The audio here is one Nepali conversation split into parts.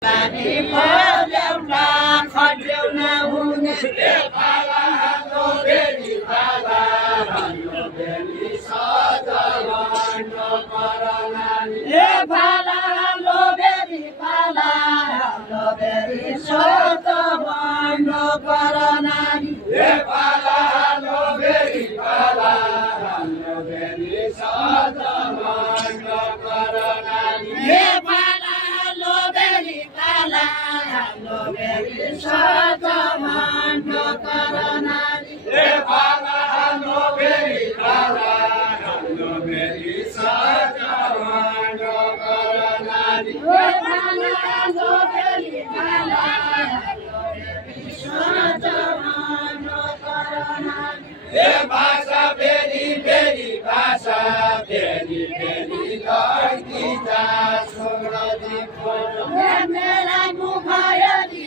Pani pojawna, chodziona hunie, pala, no beli pala, no beli sadawa, no paranani. Pala, no beli pala, no beli sadawa, no paranani. Pala, no beli pala, no beli sadawa, no paranani. Pala, no beli pala, no beli sadawa, no paranani. Pala, no beli pala, no beli sadawa, no paranani. Pala, no beli pala, no beli sadawa, no paranani. Basa beli beli basa beli beli Lord kita suradi kono. Mera mukayadi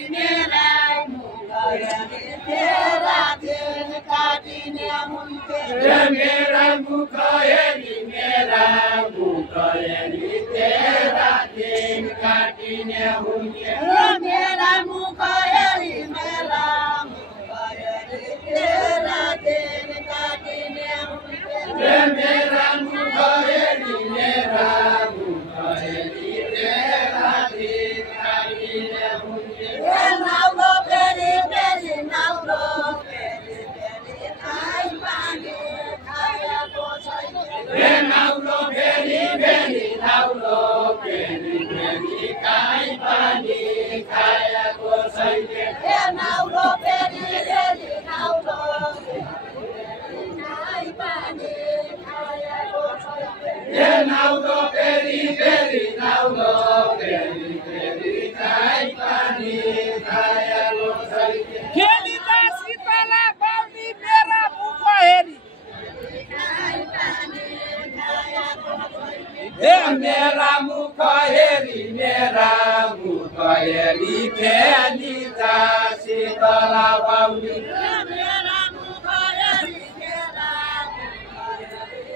tera din kadine munke. Mera mukayadi tera din kadine munke. Mera mukayadi tera din kadine munke. Mera mukayadi tera din kadine munke. Now lo beri beri, now lo beri beri, kai pani kaya bosai. Now lo beri beri, now lo beri beri, kai pani kaya bosai. Now lo beri beri, now lo beri beri, kai pani kaya bosai. Now lo beri beri, now lo beri beri, kai pani kaya bosai. Keli dasi pala bauni mera mukhaheri. Mera mukhaheri keli dasi pala bauni. Mera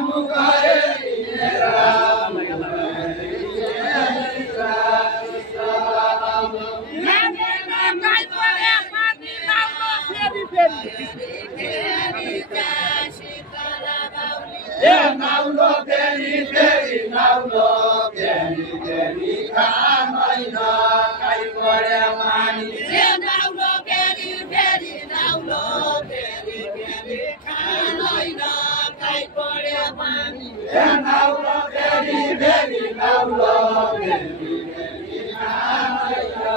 mukhaheri keli dasi pala bauni. Now lo beri beri, now lo beri beri, kamai na kai kore mani. Now lo beri beri, now lo beri beri, kamai na kai kore mani. Now lo beri beri, now lo beri beri, kamai na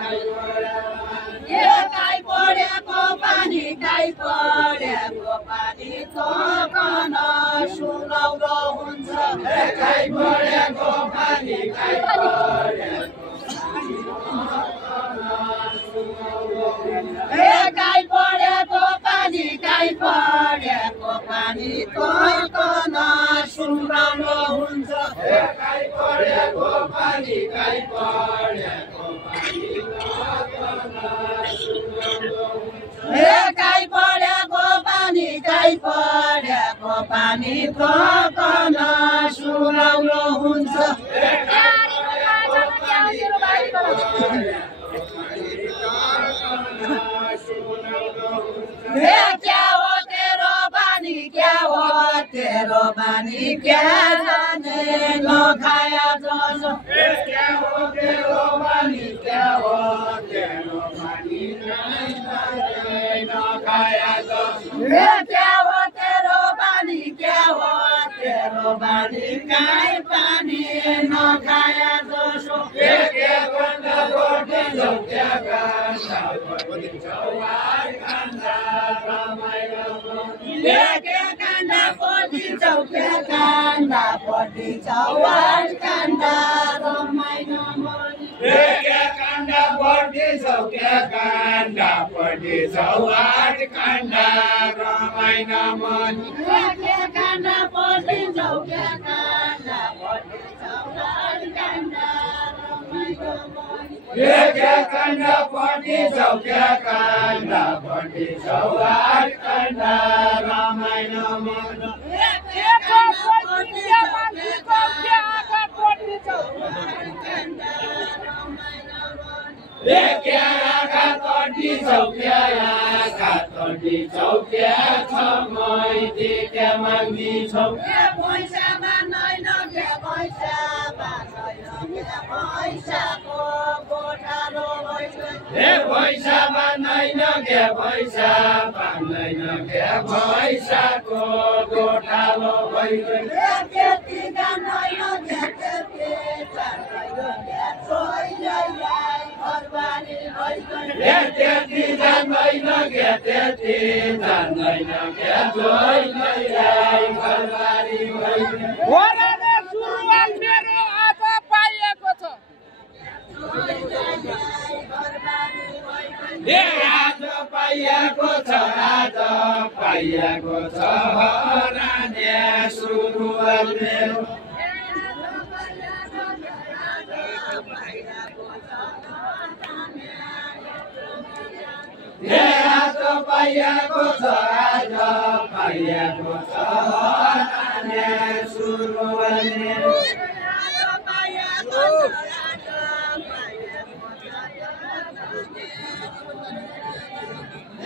kai kore mani. Kai kore ko pani, kai kore ko pani to kana sunaudo hunja. Kai kore ko pani, kai kore ko pani to kana sunaudo hunja. Kai kore ko pani, kai kore ko pani to kana sunaudo hunja. Kai kore ko pani, kai kore ko pani to kana sunaudo hunja. Kai kore ko pani, kai kore ko pani to kana sunaudo hunja. क्या हो तेरो बानी, क्या हो तेरो बानी, क्या जाने न खाया जो। क्या हो तेरो बानी, क्या हो तेरो बानी, क्या जाने न खाया जो। क्या हो तेरो बानी, क्या हो तेरो बानी, काय पानी न खाया जो। क्या गंदा बोटे जो, क्या गंदा बोटे जो, आय गंदा रामायण बोटी। क्या गंदा बोटी जो, क्या गंदा बोटी जो, आय गंदा रामायण बोटी। क्या गंदा बोटी जो, क्या गंदा बोटी जो, आय गंदा रामायण बोटी। क्या गंदा बोटी जो, क्या काण्ड पट्टी चौक्या काण्ड पट्टी चौहाट काण्ड रामायण मन चौक्या छ मैती क्या माग्दी छौ पैसा बाँध्दैन क्या पैसा पैसाको गोठालो पैसा बाँध्दैन क्या पैसा बाँध्दैन क्या पैसाको गोठालो भइगयो त्यति जान्दैन क्या त्यति जान्दैन क्या घरबारी भइगयो त्यति जान्दैन क्या त्यति जान्दैन क्या घरबारी भइगयो सुरुवात मेरो आज पाइएको छ आज पाइएको छ रान्या सुरुवात मेरो आज पाइएको छ रान्या सुरुवात मेरो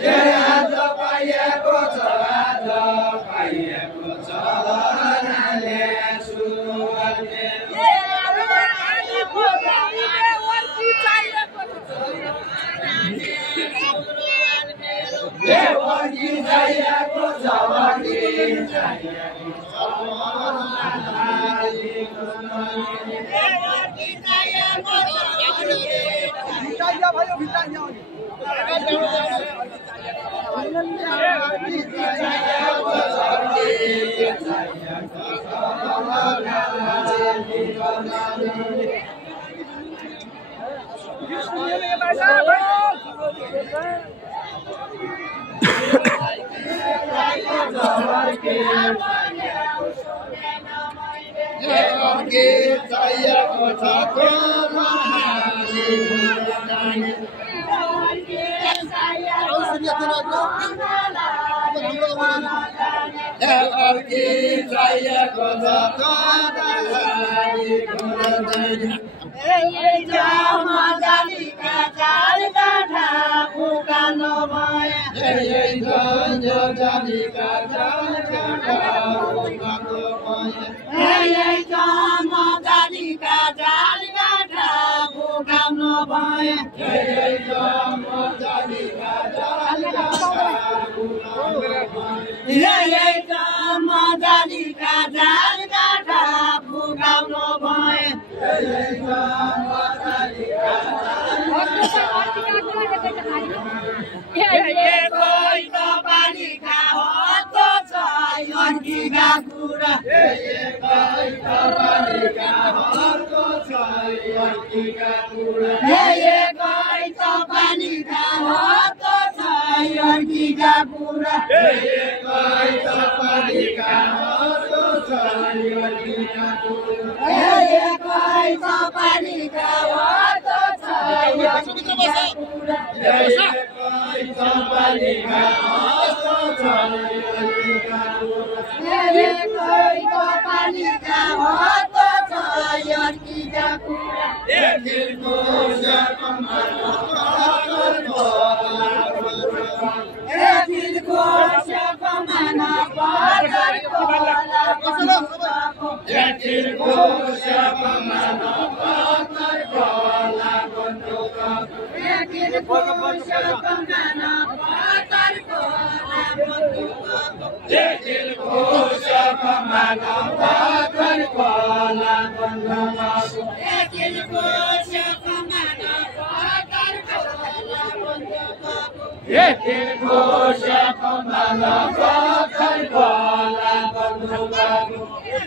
आज पाइएको छ रान्या सुरुवात मेरो वर्गी चाहिएको छ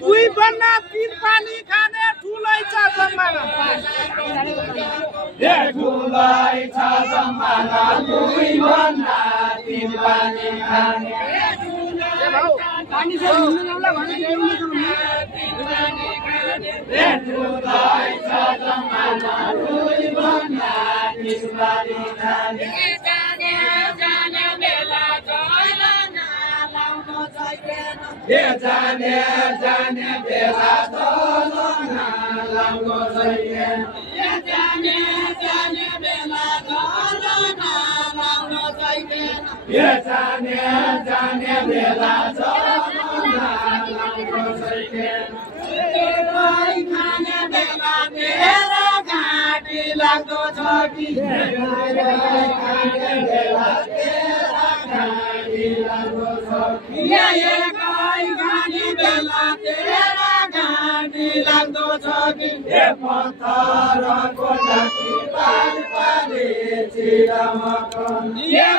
दुई बन्ना तीन पानी खाने ठुलै छ जमाना ठुलै छ जमाना दुई बन्ना तीन पानी खाने पानी चाहिँ हिँड्नु नला भने ल्याउनु ठुलै छ जमाना दुई बन्ना पिसबारी नानी जाने जाने बेला चलन लाउन सकेन जाने जाने बेला चलन लाउन सकेन जाने जाने बेला चलन लाउन सकेन जाने जाने बेला चलन लाउन सकेन खाने बेला तेरा घाटी लाग्दो छ कि खाने बेला तेरा घाटी लाग्दो छ कि खाने बेला तेरा घाटी लाग्दो छ कि पत्थरको ढाकी पाल पाले चिलमकन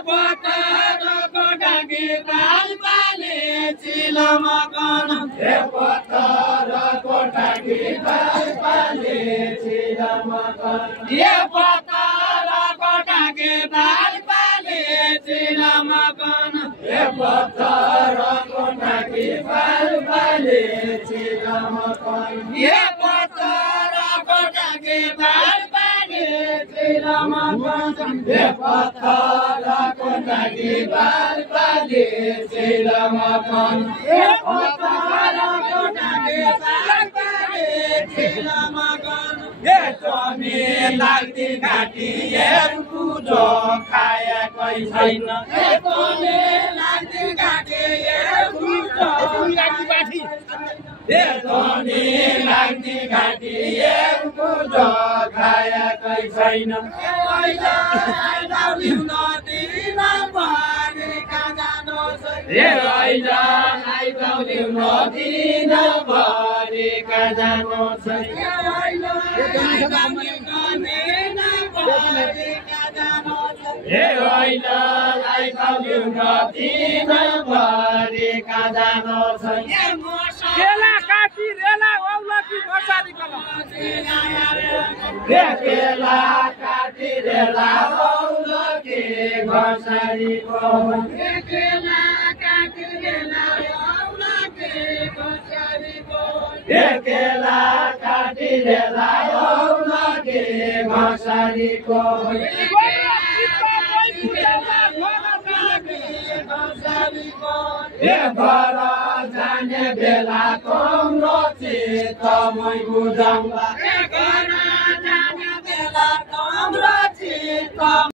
पत्थरको ढाकी पाल पाले चिलमकन पत्थरको ढाकी पाल पाले चिलमकन पत्थरको ढाकी पाल पाले चिलमकन पत्थरको ढाकी पाल पाले चिलमकन पत्थरको ढाकी पाल पाले चिलमकन पत्थरको ढाकी पाल पाले चिलमकन पत्थरको ढाकी पाल पाले चिलमकन तमी लाग्दी घाटी हेर्कुजो खाएकै छैन तमी लाग्दी घाटी हेर्कुजो तमी लाग्दी घाटी हेर्कुजो खाएकै छैन दिनभरिका जानु छैन दिनभरिका जानु छैन रेला काटी रेला औलकी घोसारी कला केला काटी रेला औलकी घोसारी केला काटी रेला औलकी घोसारी केला काटी रेला औलकी घोसारीको घर जाने बेला तिम्रो चित्त मै बुझाउँला जाने बेला तिम्रो चित्त